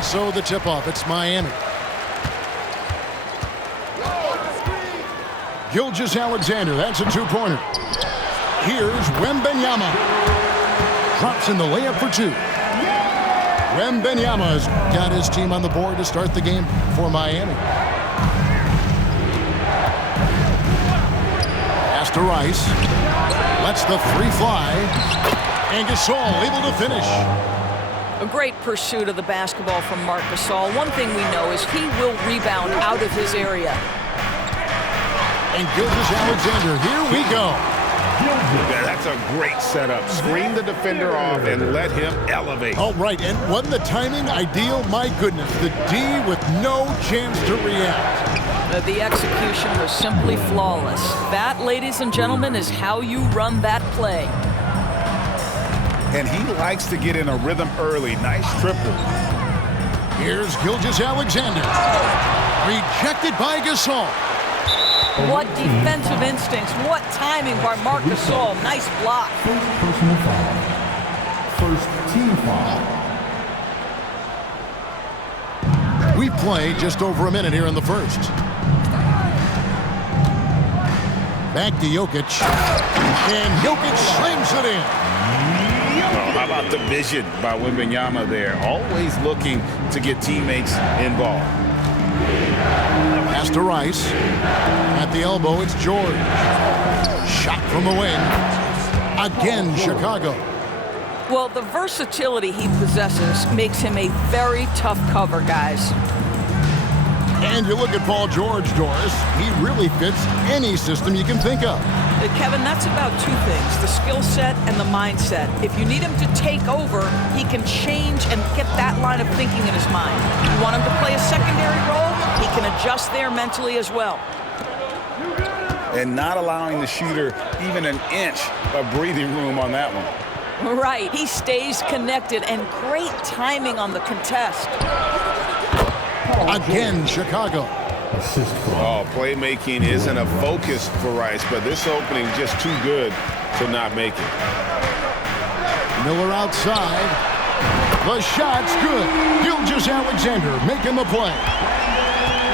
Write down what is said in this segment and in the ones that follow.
And so the tip-off, it's Miami. Gilgeous-Alexander, that's a two-pointer. Here's Wembanyama. Drops in the layup for two. Wembanyama's got his team on the board to start the game for Miami. Pass to Rice. Lets the three fly. And Gasol able to finish. A great pursuit of the basketball from Marc Gasol. One thing we know is he will rebound out of his area. And Gilgeous-Alexander, here we go. Yeah, that's a great setup. Screen the defender off and let him elevate. All right, and wasn't the timing ideal? My goodness, the D with no chance to react. The execution was simply flawless. That, ladies and gentlemen, is how you run that play. And he likes to get in a rhythm early. Nice triple. Here's Gilgeous-Alexander. Rejected by Gasol. What defensive instincts. What timing by Marc Gasol. Nice block. First personal foul. First team foul. We've played just over a minute here in the first. Back to Jokic. And Jokic slams it in. Oh, how about the vision by Wembanyama there? Always looking to get teammates involved. Pass to Rice. At the elbow, it's George. Shot from the wing. Again, Chicago. Well, the versatility he possesses makes him a very tough cover, guys. And you look at Paul George, Doris. He really fits any system you can think of. Kevin, that's about two things, the skill set and the mindset. If you need him to take over, he can change and get that line of thinking in his mind. You want him to play a secondary role, he can adjust there mentally as well. And not allowing the shooter even an inch of breathing room on that one. Right, he stays connected and great timing on the contest. Again, Chicago. Oh, playmaking isn't a focus for Rice, but this opening just too good to not make it. Miller outside. The shot's good. Gilgeous-Alexander making the play.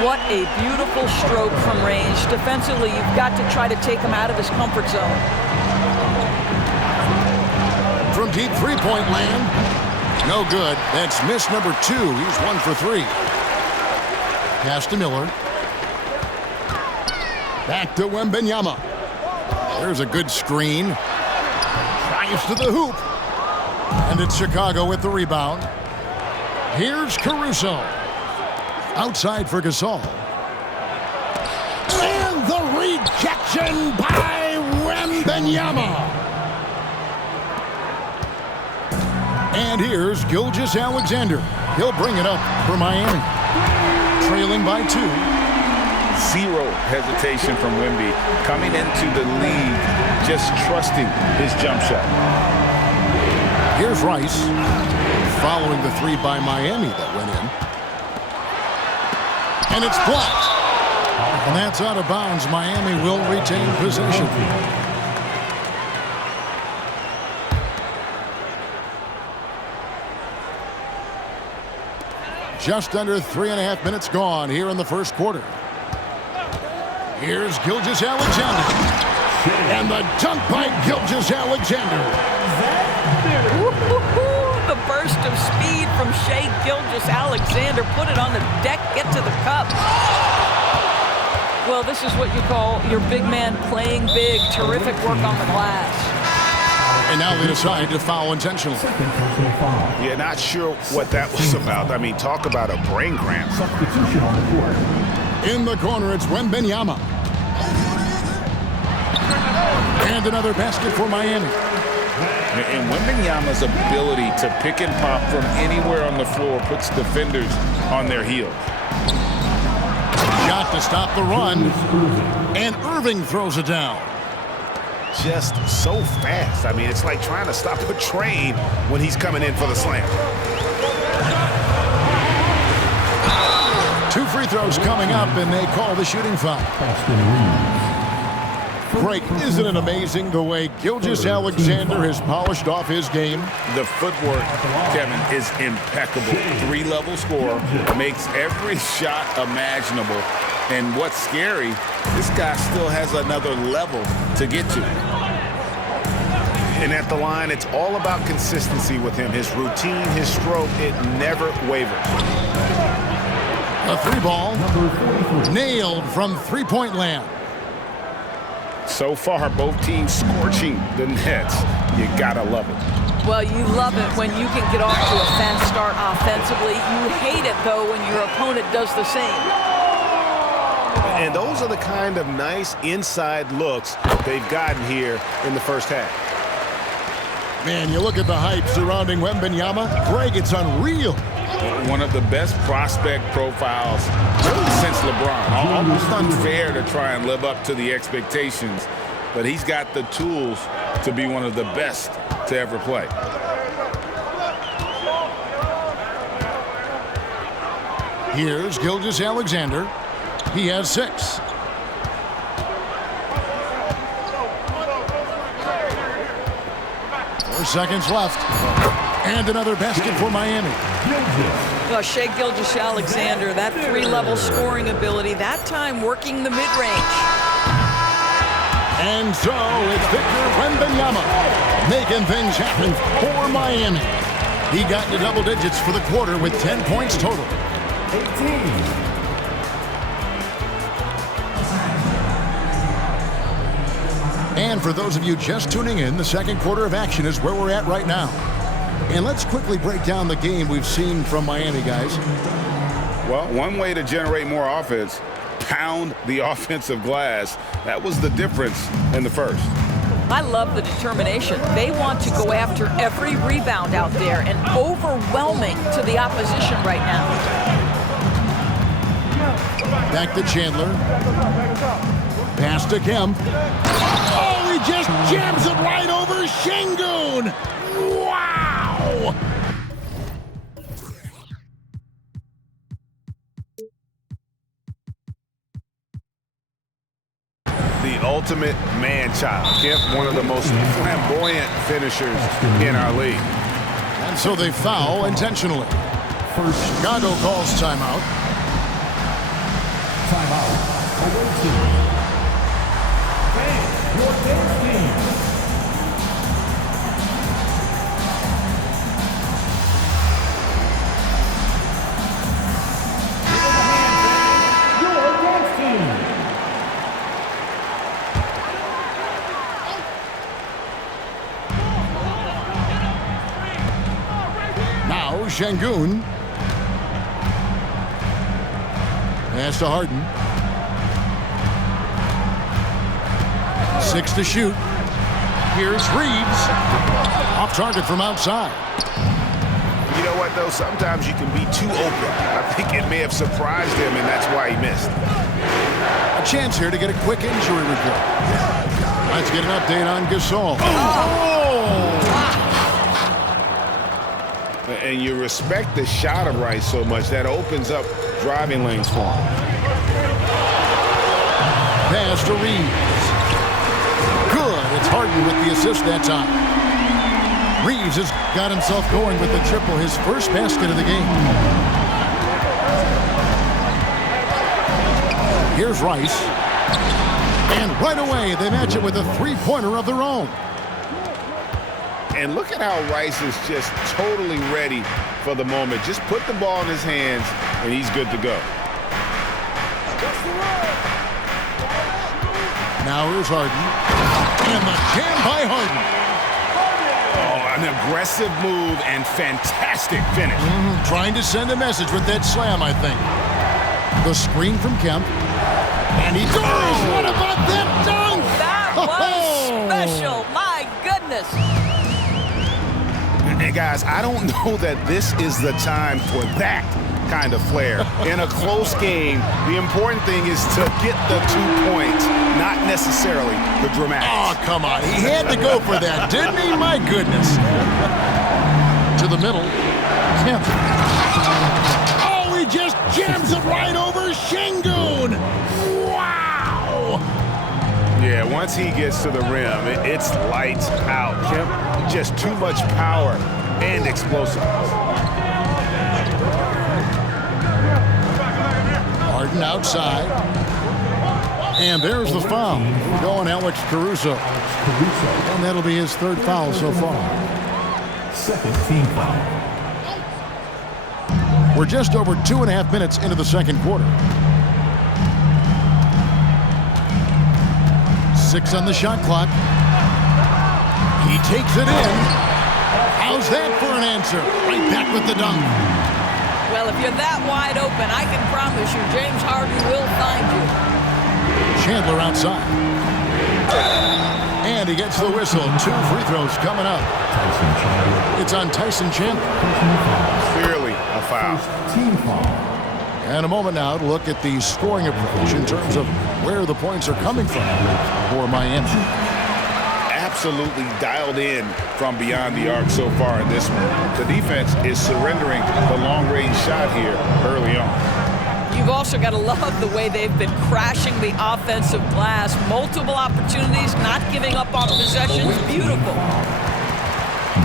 What a beautiful stroke from range. Defensively, you've got to try to take him out of his comfort zone. From deep three-point land. No good. That's miss number 2. He's 1 for 3. Pass to Miller. Back to Wembanyama. There's a good screen. Drives to the hoop. And it's Chicago with the rebound. Here's Caruso. Outside for Gasol. And the rejection by Wembanyama. And here's Gilgeous-Alexander. He'll bring it up for Miami. Trailing by 2. Zero hesitation from Wemby. Coming into the league, just trusting his jump shot. Here's Rice. Following the 3 by Miami that went in. And it's blocked. And that's out of bounds. Miami will retain possession. Just under 3.5 minutes gone here in the first quarter. Here's Gilgeous-Alexander. And the dunk by Gilgeous-Alexander. The burst of speed from Shai Gilgeous-Alexander. Put it on the deck, get to the cup. Well, this is what you call your big man playing big. Terrific work on the glass. And now they decide to foul intentionally. Yeah, not sure what that was about. I mean, talk about a brain cramp. Substitution on the court. In the corner, it's Wembanyama. And another basket for Miami. And Wembanyama's ability to pick and pop from anywhere on the floor puts defenders on their heels. Shot to stop the run. And Irving throws it down. Just so fast. I mean, it's like trying to stop a train when he's coming in for the slam. 2 free throws coming up, and they call the shooting foul. Greg, isn't it amazing the way Gilgeous-Alexander has polished off his game? The footwork, Kevin, is impeccable. 3-level scorer, makes every shot imaginable. And what's scary, this guy still has another level to get to. And at the line, it's all about consistency with him. His routine, his stroke, it never wavers. A 3-ball, nailed from three-point land. So far, both teams scorching the nets. You gotta love it. Well, you love it when you can get off to a fast start offensively. You hate it, though, when your opponent does the same. And those are the kind of nice inside looks they've gotten here in the first half. Man, you look at the hype surrounding Wembanyama. Greg, it's unreal. One of the best prospect profiles really since LeBron. Almost unfair to try and live up to the expectations, but he's got the tools to be one of the best to ever play. Here's Gilgeous-Alexander. He has 6. Seconds left. And another basket for Miami. Well, Shai Gilgeous-Alexander, that 3-level scoring ability, that time working the mid-range. And so it's Victor Wembanyama making things happen for Miami. He got into double digits for the quarter with 10 points total. 18. And for those of you just tuning in, the second quarter of action is where we're at right now. And let's quickly break down the game we've seen from Miami, guys. Well, one way to generate more offense, pound the offensive glass. That was the difference in the first. I love the determination. They want to go after every rebound out there and overwhelming to the opposition right now. Back to Chandler. Pass to Kemp. Oh, he just jams it right over Şengün. Wow! The ultimate man-child. Kemp, one of the most flamboyant finishers in our league. And so they foul intentionally. Chicago calls timeout. Timeout. Away team. Dance, your dance team. Your dance team. Now Şengün. Pass to Harden. 6 to shoot. Here's Reeves. Off target from outside. You know what, though? Sometimes you can be too open. I think it may have surprised him, and that's why he missed. A chance here to get a quick injury report. Let's get an update on Gasol. And you respect the shot of Rice so much, that opens up driving lanes for him. Pass to Reeves. Good. It's Harden with the assist that time. Reeves has got himself going with the triple, his first basket of the game. Here's Rice. And right away, they match it with a three-pointer of their own. And look at how Rice is just totally ready for the moment. Just put the ball in his hands, and he's good to go. Now here's Harden. And the jam by Harden. Oh, an aggressive move and fantastic finish. Trying to send a message with that slam, I think. The screen from Kemp. And he does! What about that dunk? That was special. My goodness. And guys, I don't know that this is the time for that kind of flair. In a close game, the important thing is to get the 2 points, not necessarily the dramatics. Oh, come on. He had to go for that, didn't he? My goodness. To the middle. Kemp. Oh, he just jams it right over Şengün. Wow. Yeah, once he gets to the rim, it's lights out. Kemp, just too much power and explosiveness. Harden outside. And there's the foul. Going Alex Caruso. And that'll be his third foul so far. Second team foul. We're just over 2.5 minutes into the second quarter. 6 on the shot clock. He takes it in. How's that for an answer? Right back with the dunk. Well, if you're that wide open, I can promise you James Harden will find you. Chandler outside. And he gets the whistle. 2 free throws coming up. Tyson Chandler. It's on Tyson Chandler. Personal foul. Clearly a foul. First team foul. And a moment now to look at the scoring approach in terms of where the points are coming from for Miami. Absolutely dialed in from beyond the arc so far in this one. The defense is surrendering the long-range shot here early on. You've also got to love the way they've been crashing the offensive glass. Multiple opportunities, not giving up on possessions. Beautiful.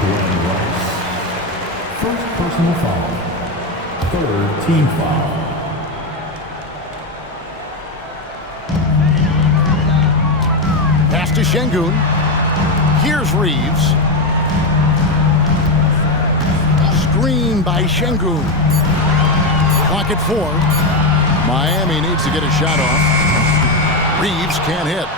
Glenn Rice. First personal foul. Third team foul. Pass to Şengün. Here's Reeves. Screen by Şengün. Clock at 4. Miami needs to get a shot off. Reeves can't hit.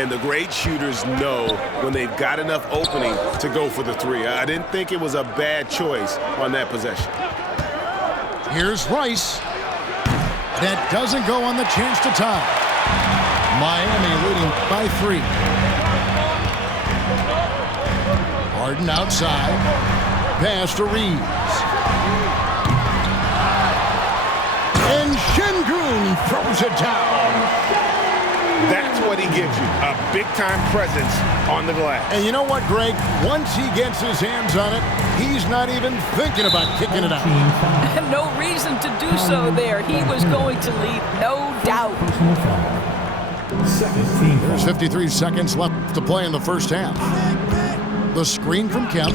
And the great shooters know when they've got enough opening to go for the 3. I didn't think it was a bad choice on that possession. Here's Rice. That doesn't go on the chance to tie. Miami leading by 3. Harden outside. Pass to Reeves. And Şengün throws it down. That's what he gives you, a big-time presence on the glass. And you know what, Greg? Once he gets his hands on it, he's not even thinking about kicking it out. No reason to do so there. He was going to lead, no doubt. Personal foul. Second team foul. There's 53 seconds left to play in the first half. The screen from Kemp.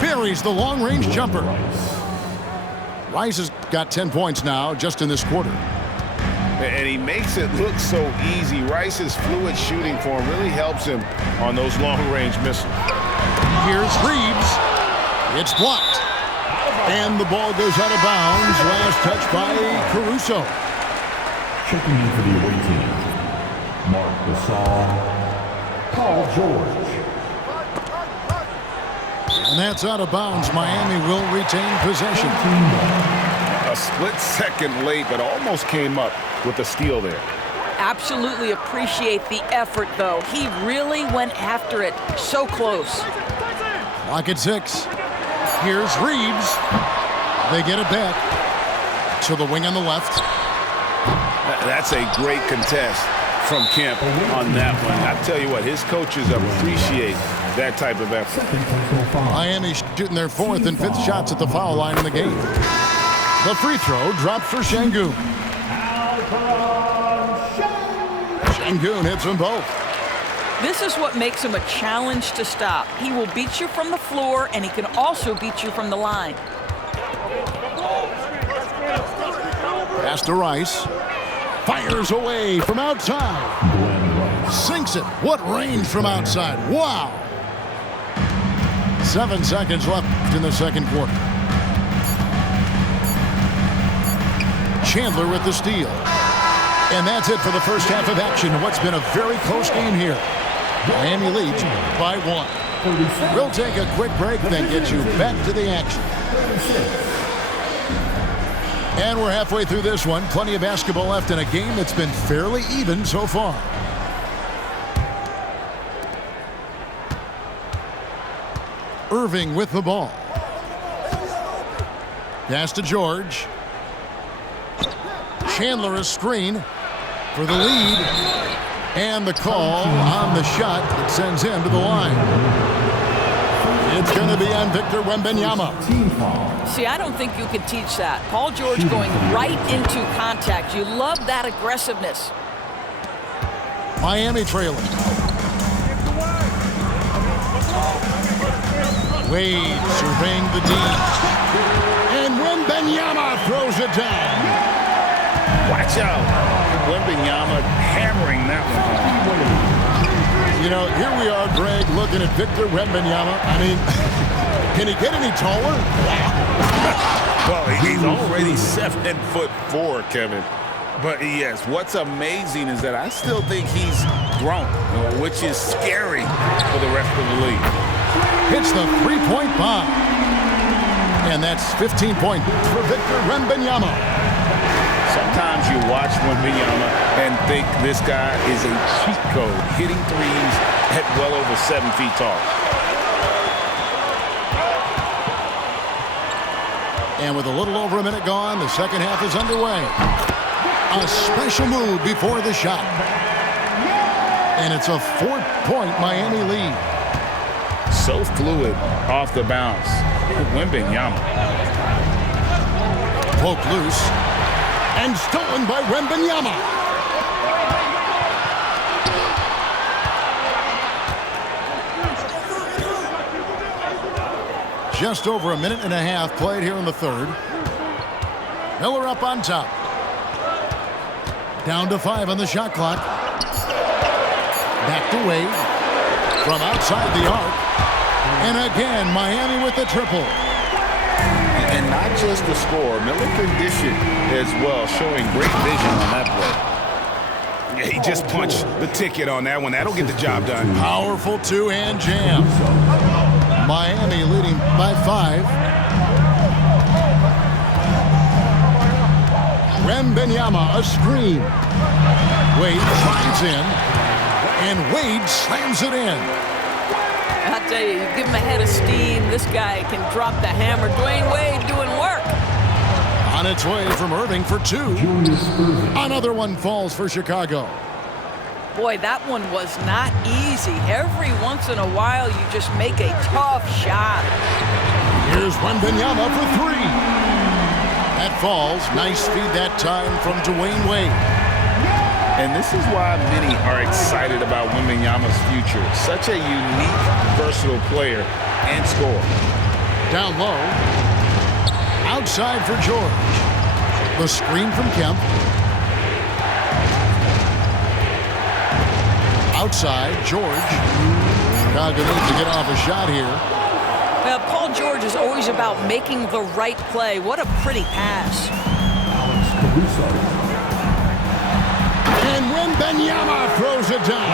Buries the long-range jumper. Rice has got 10 points now just in this quarter. And he makes it look so easy. Rice's fluid shooting form really helps him on those long-range missiles. Here's Reeves. It's blocked. And the ball goes out of bounds. Last touch by Caruso. Checking in for the away team. Marc Gasol. Paul George. And that's out of bounds. Miami will retain possession. A split second late, but almost came up with a steal there. Absolutely appreciate the effort, though. He really went after it. So close. Clock at 6. Here's Reeves. They get it back to the wing on the left. That's a great contest from Kemp on that one. I tell you what, his coaches appreciate that type of effort. Second personal foul. Miami shooting their 4th and 5th shots at the foul line in the game. The free throw drops for Şengün. Şengün hits them both. This is what makes him a challenge to stop. He will beat you from the floor, and he can also beat you from the line. Pass to Rice. Fires away from outside. Glenn Rice. Sinks it. What range from outside. Wow. 7 seconds left in the second quarter. Chandler with the steal. And that's it for the first half of action. What's been a very close game here. Miami leads by 1. We'll take a quick break, then get you back to the action. And we're halfway through this one. Plenty of basketball left in a game that's been fairly even so far. Irving with the ball. Pass to George. Chandler a screen for the lead. And the call on the shot that sends him to the line. It's going to be on Victor Wembanyama. Team foul. See, I don't think you can teach that. Paul George going right into contact. You love that aggressiveness. Miami trailing. Wade surveying the D. And Wembanyama throws it down. Watch out. Wembanyama hammering that one home. You know, here we are, Greg, looking at Victor Wembanyama. I mean, can he get any taller? Well, he's already 7'4", Kevin. But yes, what's amazing is that I still think he's grown, which is scary for the rest of the league. Hits the three-point bomb. And that's 15 points for Victor Wembanyama. Sometimes you watch Wembanyama and think this guy is a cheat code, hitting threes at well over 7 feet tall. And with a little over a minute gone, the second half is underway. A special move before the shot. And it's a 4-point Miami lead. So fluid off the bounce. Wembanyama. Poked loose. And stolen by Wembanyama. Just over a minute and a half played here in the third. Miller up on top. Down to 5 on the shot clock. Back to Wade. From outside the arc. And again, Miami with the triple. And not just the score, Miller conditioned as well, showing great vision on that play. Yeah, he just punched the ticket on that one. That'll get the job done. Powerful two-hand jam. Miami leading by 5. Wembanyama, a screen. Wade slides in, and Wade slams it in. I'll tell you, you give him a head of steam, this guy can drop the hammer. Dwayne Wade doing work. On its way from Irving for 2. Another one falls for Chicago. Boy, that one was not easy. Every once in a while, you just make a tough shot. Here's Wembanyama for 3. That falls. Nice feed that time from Dwayne Wade. And this is why many are excited about Wembanyama's future. Such a unique, versatile player and scorer. Down low. Outside for George. The screen from Kemp. Outside, George. Chicago needs to get off a shot here. Well, Paul George is always about making the right play. What a pretty pass. And Wembanyama throws it down.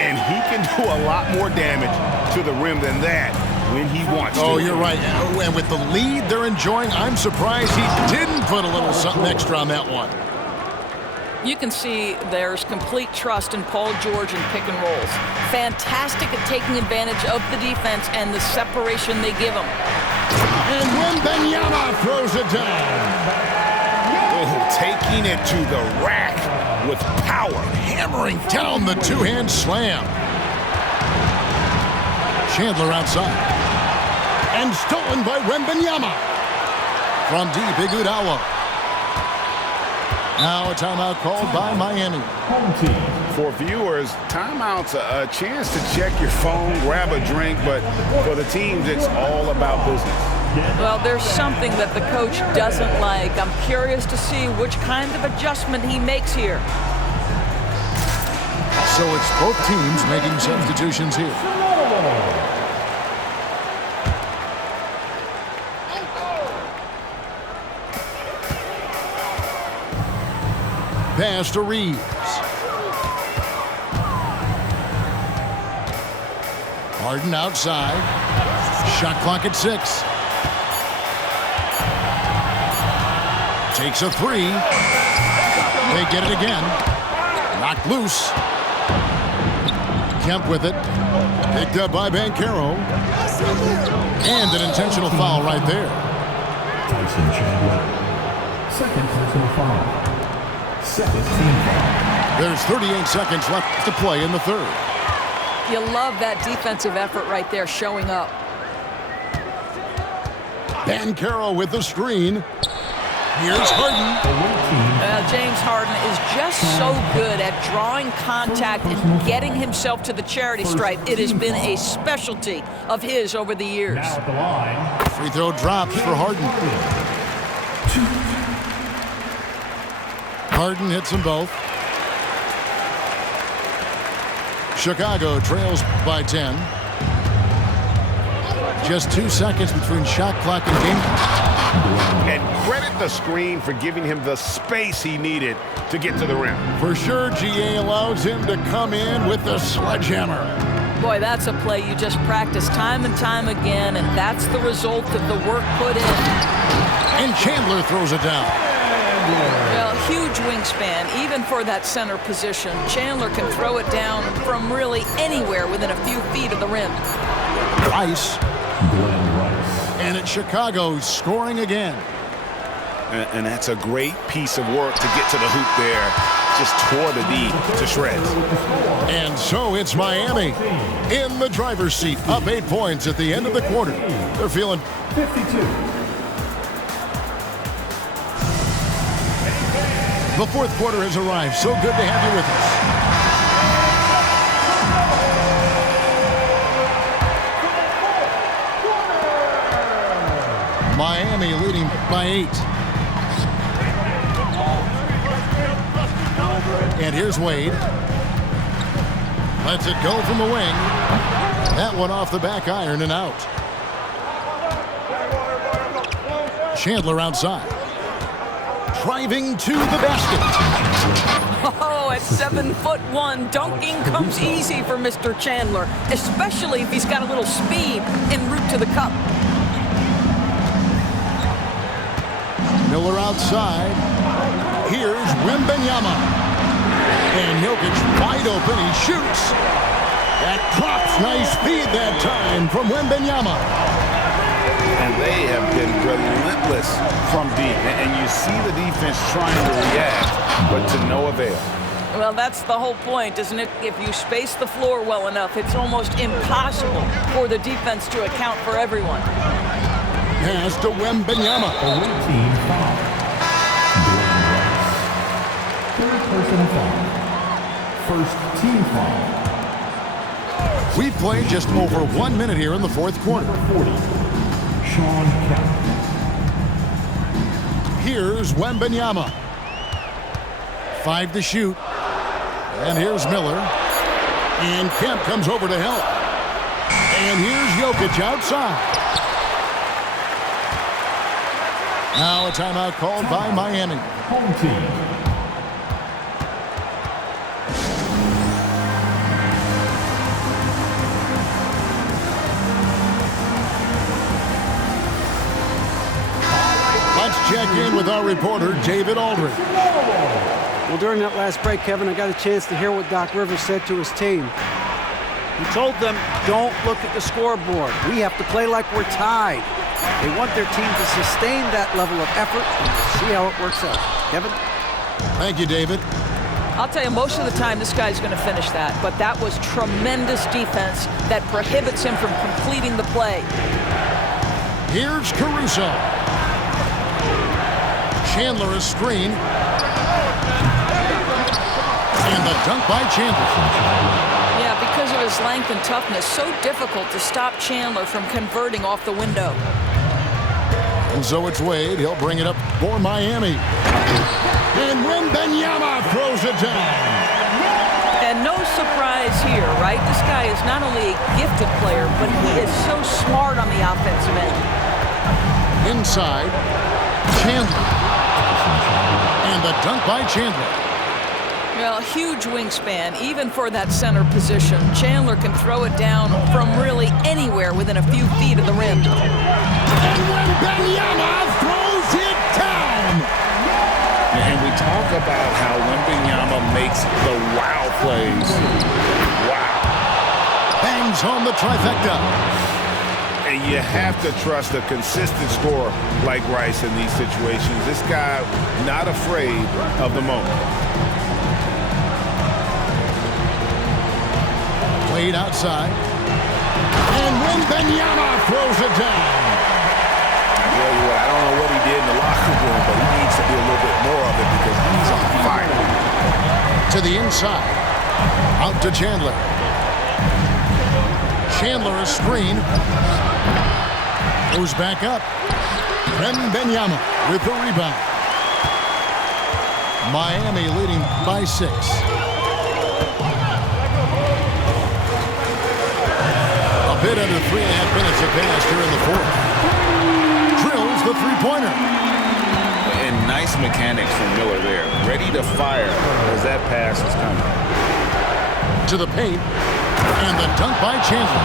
And he can do a lot more damage to the rim than that when he wants to. Oh, you're right. And with the lead they're enjoying, I'm surprised he didn't put a little something extra on that one. You can see there's complete trust in Paul George in pick and rolls. Fantastic at taking advantage of the defense and the separation they give him. And Wembanyama throws it down. Oh, taking it to the rack with power. Hammering down the two-hand slam. Chandler outside. And stolen by Wembanyama. From deep, Iguodala. Now a timeout called by Miami. For viewers, timeout's a chance to check your phone, grab a drink, but for the teams, it's all about business. Well, there's something that the coach doesn't like. I'm curious to see which kind of adjustment he makes here. So it's both teams making substitutions here. Pass to Reeves. Harden outside. Shot clock at 6. Takes a 3. They get it again. Knocked loose. Kemp with it. Picked up by Banchero. And an intentional foul right there. Tyson Chandler. Second personal foul. Second team foul. There's 38 seconds left to play in the third. You love that defensive effort right there showing up. Banchero with the screen. Here's Harden. James Harden is just so good at drawing contact and getting himself to the charity stripe. It has been a specialty of his over the years. Now at the line. Free throw drops for Harden. Harden hits them both. Chicago trails by 10. Just 2 seconds between shot clock and game. And credit the screen for giving him the space he needed to get to the rim. For sure, GA allows him to come in with the sledgehammer. Boy, that's a play you just practice time and time again, and that's the result of the work put in. And Chandler throws it down. Well, huge wingspan, even for that center position. Chandler can throw it down from really anywhere within a few feet of the rim. Rice. Glenn Rice. And it's Chicago scoring again. And that's a great piece of work to get to the hoop there. Just tore the D to shreds. And so it's Miami in the driver's seat, up 8 points at the end of the quarter. They're feeling 52. the fourth quarter has arrived. So good to have you with us. Miami leading by 8. And here's Wade. Lets it go from the wing. That one off the back iron and out. Chandler outside. Driving to the basket. Oh, at 7'1", dunking comes easy for Mr. Chandler, especially if he's got a little speed en route to the cup. Miller outside. Here's Wembanyama. And Jokic wide open. He shoots. That drops. Nice feed that time from Wembanyama. And they have been relentless from deep. And you see the defense trying to react, but to no avail. Well, that's the whole point, isn't it? If you space the floor well enough, it's almost impossible for the defense to account for everyone. Pass to Wembanyama. Away team foul. Glenn Rice. Third personal foul. First team foul. We've played just over 1 minute here in the fourth quarter. Number 40, Sean Kemp. Here's Wembanyama. 5 to shoot. And here's Miller. And Kemp comes over to help. And here's Jokic outside. Now a timeout called by Miami. Home team. Let's check in with our reporter, David Aldridge. Well, during that last break, Kevin, I got a chance to hear what Doc Rivers said to his team. He told them, don't look at the scoreboard. We have to play like we're tied. They want their team to sustain that level of effort, and we'll see how it works out. Kevin? Thank you, David. I'll tell you, most of the time this guy's going to finish that, but that was tremendous defense that prohibits him from completing the play. Here's Caruso. Chandler a screen. And the dunk by Chandler. Yeah, because of his length and toughness, so difficult to stop Chandler from converting off the window. And so it's Wade. He'll bring it up for Miami. And Wembanyama throws it down. And no surprise here, right? This guy is not only a gifted player, but he is so smart on the offensive end. Inside, Chandler. And the dunk by Chandler. Well, huge wingspan, even for that center position. Chandler can throw it down from really anywhere within a few feet of the rim. And Wembanyama throws it down. And we talk about how Wembanyama makes the wow plays. Wow. Bangs home the trifecta. And you have to trust a consistent scorer like Rice in these situations. This guy not afraid of the moment. Wade outside. And Wembanyama throws it down. tell you what, I don't know what he did in the locker room, but he needs to do a little bit more of it because he's on fire. To the inside. Out to Chandler. Chandler a screen. Goes back up. Wembanyama with the rebound. Miami leading by 6. A bit under 3.5 minutes have passed here in the fourth. Drills the three-pointer. And nice mechanics from Miller there. Ready to fire as that pass was coming. To the paint. And the dunk by Chandler.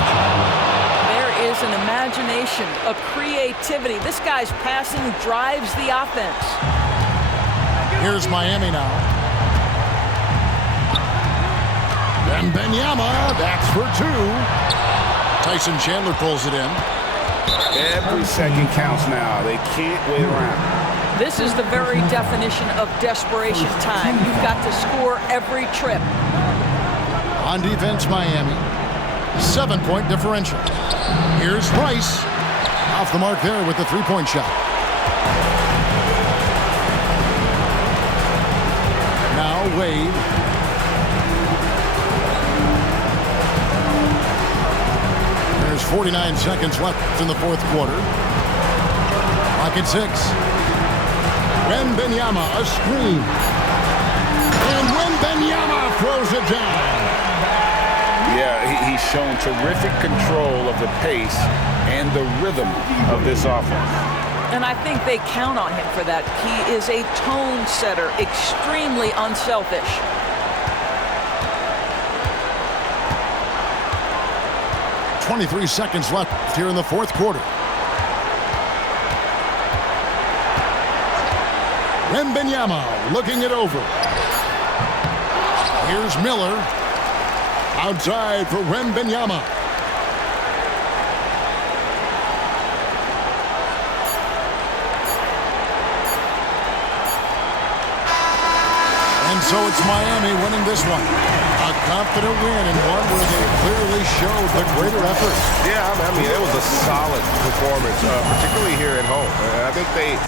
There is an imagination, a creativity. This guy's passing drives the offense. Here's Miami now. Wembanyama, that's for 2. Tyson Chandler pulls it in. Every second counts now. They can't wait around. This is the very definition of desperation time. You've got to score every trip. On defense, Miami. 7-point differential. Here's Rice. Off the mark there with the three-point shot. Now Wade. There's 49 seconds left in the fourth quarter. Clock at 6. Wembanyama, a screen. And Wembanyama throws it down. Yeah, he's shown terrific control of the pace and the rhythm of this offense. And I think they count on him for that. He is a tone setter, extremely unselfish. .23 seconds left here in the fourth quarter. Wembanyama looking it over. Here's Miller. Outside for Wembanyama. And so it's Miami winning this one. A confident win and one where they clearly showed the greater effort. Yeah, I mean, it was a solid performance, particularly here at home. I think they